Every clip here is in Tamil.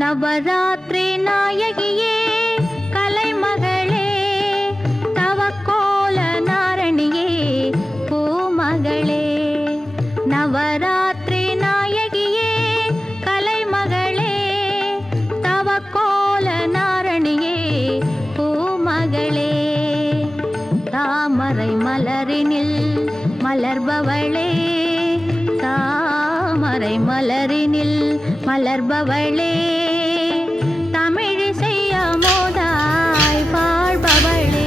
நவராத்திரி நாயகியே கலைமகளே தவக்கோல நாரணியே பூமகளே. நவராத்திரி நாயகியே கலைமகளே தவக்கோல நாரணியே பூமகளே. தாமரை மலரினில் மலர்பவளே தாமரை மலரினில் மலர்பவளே தமிழிசை அமுதாய் வாழ்பவளே.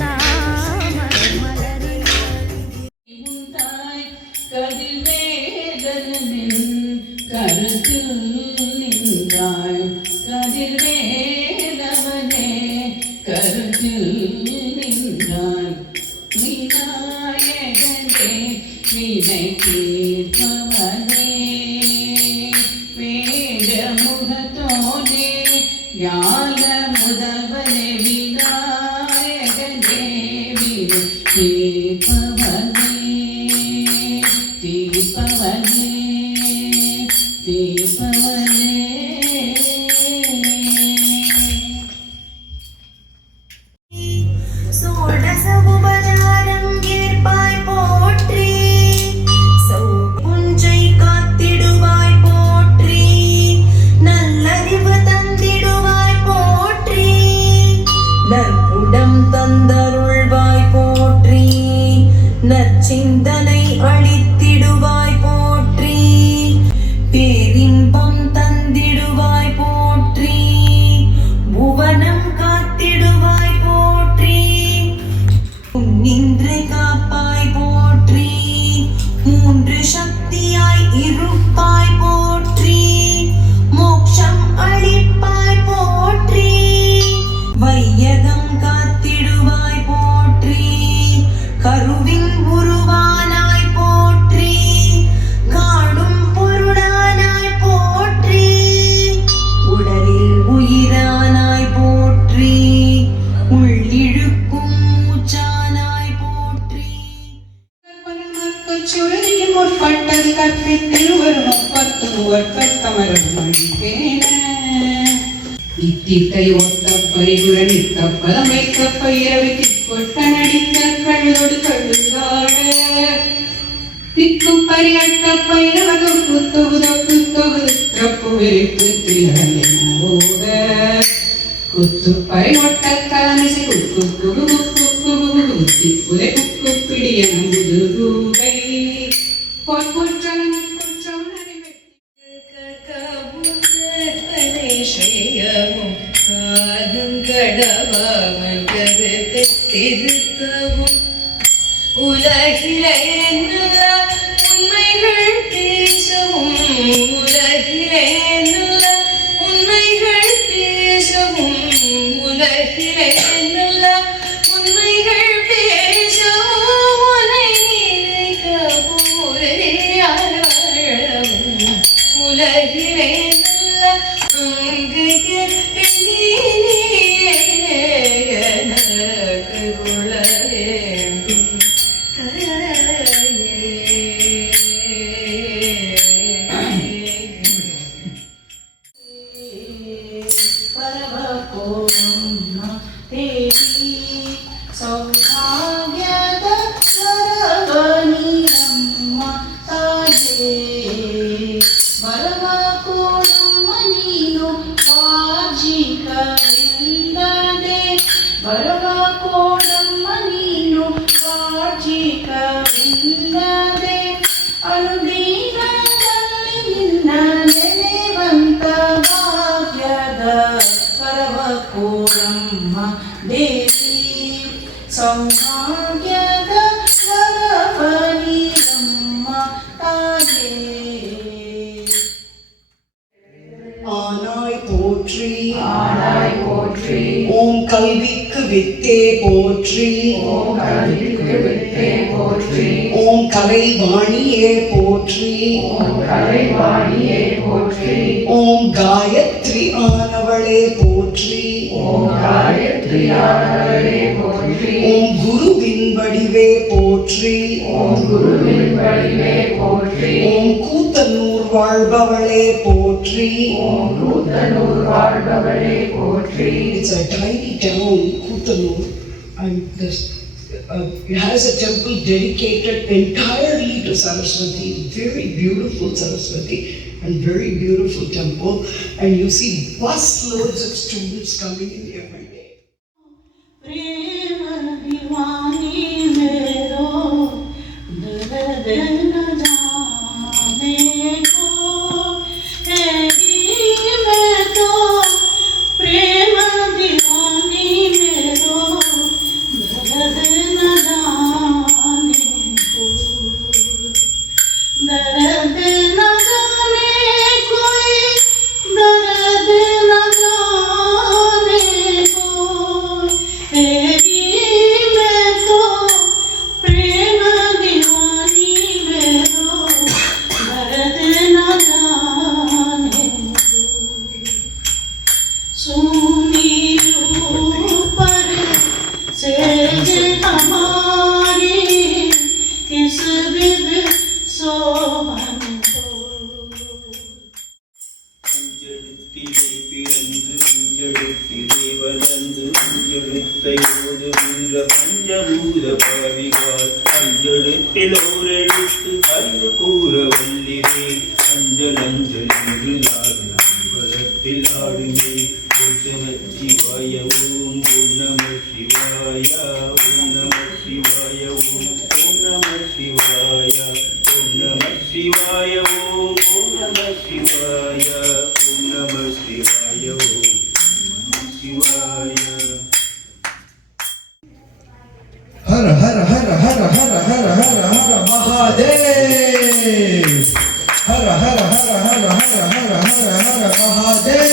தாமரை மலரினில் கதிர்வேதனின் கருத்தில் நின்றாய் கதிர்வேலவனே கருத்தில் நின்றாய் விநாயகனே வினை தீர்ப்பவனே வேட முகத்தோனே ஞான முதல்வனே விநாயகனே வினை தீர்ப்பவனே தீர்ப்பவனே தீர்ப்பவனே. தந்தருள்வாய் போற்றி நற்சிந்தனை அளித்திடுவாய் போற்றி பேரின்பம் தந்திடுவாய் போற்றி புவனம் காத்திடுவாய் போற்றி நின்று காப்பாய் போற்றி மூன்று சக்தியாய் இருப்பாய் போற்றி மோட்சம் அளிப்பாய் போற்றி வையகம் காத்திடுவாய் போற்றி கருவின் உருவானாய் போற்றி காணும் பொருளானாய் போற்றி உடலில் உயிரானாய் போற்றி உள்ளிழுக்கும் மூச்சானாய் போற்றி. சுழலில் முற்பட்டது கற்பித்தில் ஒரு 30 கத்தமரம் மொழிபேன இத்தித்தை ஒட்ட பரிகுரன் இத்தப்பதம் வைக்க பயிரவை திக்கொட்ட நடித்த கள்ளோடு கழுந்தாட திக்கும் பரியட்ட பயிரவதோ குத்தொகுதோ குத்தொகுது திறப்பு வெறிப்பு திரளோத குத்து பறை ஒட்ட காமிசை குக்கு குகு குக்கு குகு குத்தி புதை குக்கு பிடிய நம்புதுகை பொற்குற்றம் குற்றம் நடைபெறும் காதும் கடவாமல் கருத்து திருத்தவும் உலகிலே உண்மைகள் பேசவும் உலகிலே உண்மைகள் பேசவும் உலகிலே உண்மைகள் பேசவும் உனை நினைக்கவும் ஒரே வாழவும் உலகிலே ಸೌಭಾಗ್ಯದ ವರವನಿರಮ್ಮ ತಾಯೇ. ஆனாய் போற்றி ஆனாய் போற்றி ஓம் கல்விக்கு வித்தே போற்றி ஓம் கல்விக்கு வித்தே போற்றி ஓம் கலைவாணியே போற்றி ஓம் கலைவாணியே போற்றி ஓம் காயத்ரி ஆனவளே போற்றி போற்றி. ஓம் குருவின் வடிவே போற்றி. ஓம் கூத்தனூர் வாழ்பவளே போற்றி. It's a tiny town, Kuttanur, and it has a temple dedicated entirely to Saraswati, very beautiful Saraswati and very beautiful temple, and you see busloads of students coming in every day. அஞ்செழுத்து அறிந்து கூற வல்லிரே அஞ்சல் அஞ்சல் என்று வளத்தில் ஆடுமே சிவாய ஓம் நம சிவாய ஓம் நம சிவாய ஓம் நம சிவாய ஓம் நம சிவாய ஓம் நம சிவாய ஓம் நம சிவாய ஓம் சிவாய. हर हर हर हर हर हर हर हर महादेव. हर हर हर हर हर हर हर हर महादेव.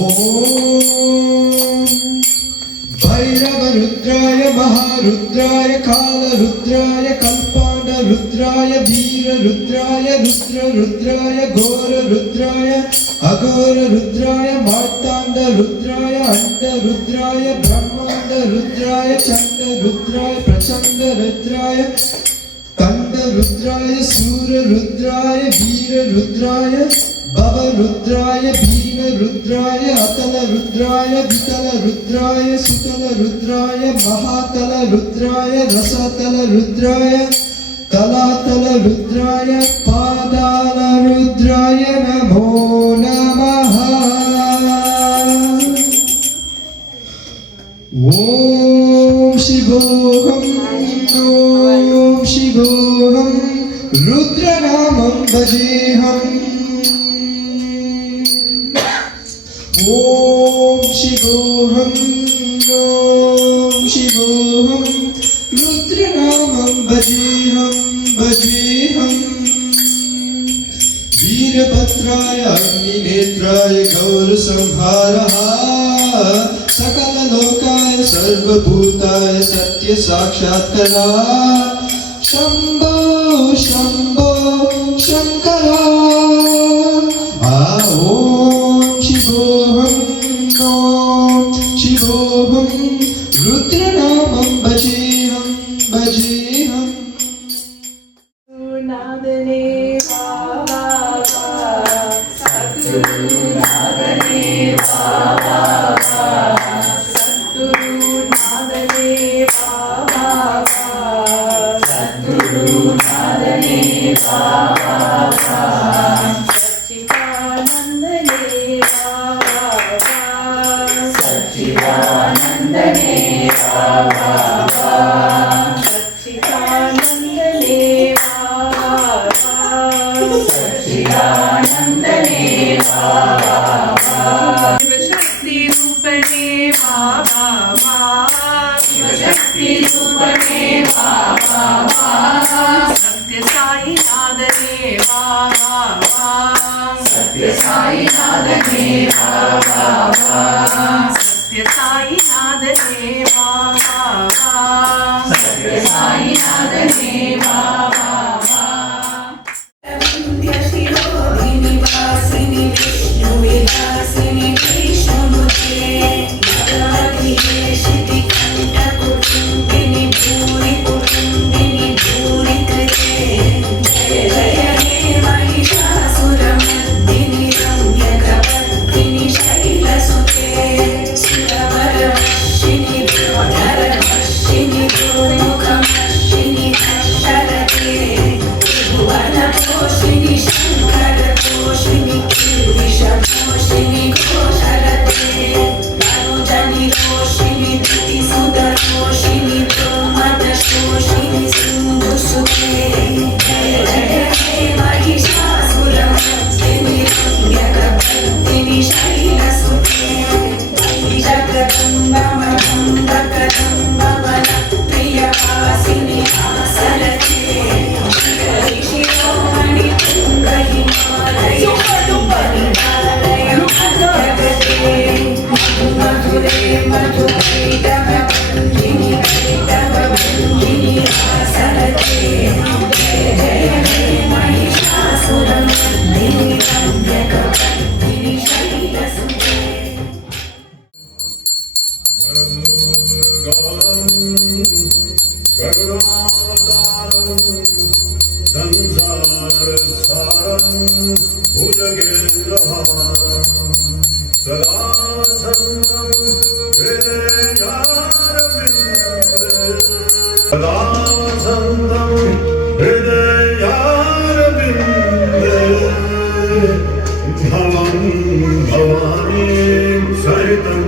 ओम भैरव रुद्राय महारुद्राय काल रुद्राय कल्पांड रुद्राय वीर रुद्राय रुद्र रुद्राय घोर रुद्राय अघोर रुद्राय मार्तांड रुद्राय अंड रुद्राय ब्रह्मांड रुद्राय चंड रुद्राय प्रचंड रुद्राय कंड रुद्राय सूर रुद्राय वीर रुद्राय भव रुद्राय भीम रुद्राय अतल रुद्राय वितल रुद्राय सुतल रुद्राय महातल रुद्राय रसतल रुद्राय तलातल रुद्राय पादाल रुद्राय नमो नमः. ओम शिवोहम ओम शिवोहम रुद्रनामं भजेहम्. ओम शिवोहम ओम शिवोहम रुद्रनामं भजेहम् भजेहम्. वीरभद्राय अग्निनेत्राय गौरसंहारः सकललोकाय सर्वभूताय सत्यसाक्षात्करा शम्भो शम्भो शङ्करा. ओम शिवोहम ओम शिवोहम रुद्रनामं भजेहम् भजेहम्. नादने बाबा सद्गुरु नादने बाबा सद्गुरु नादने बाबा सद्गुरु नादने बाबा सच्चिदानंदने बाबा सच्चिदानंदने बाबा सच्चिदानंदने सच्चिदानंदने बाबा शिवशक्ति रूपणे बाबा शिवशक्ति रूपणे बाबा सत्य साई नादने बाबा सत्य साई नादने बाबा सत्य साई नादने बाबा सत्य साई नादने बाबा. Vinyasini Vinyasini Vinyasini सदा संगम हृदयारविन्दे सदा संगम हृदयारविन्दे भवं भवानी सहितं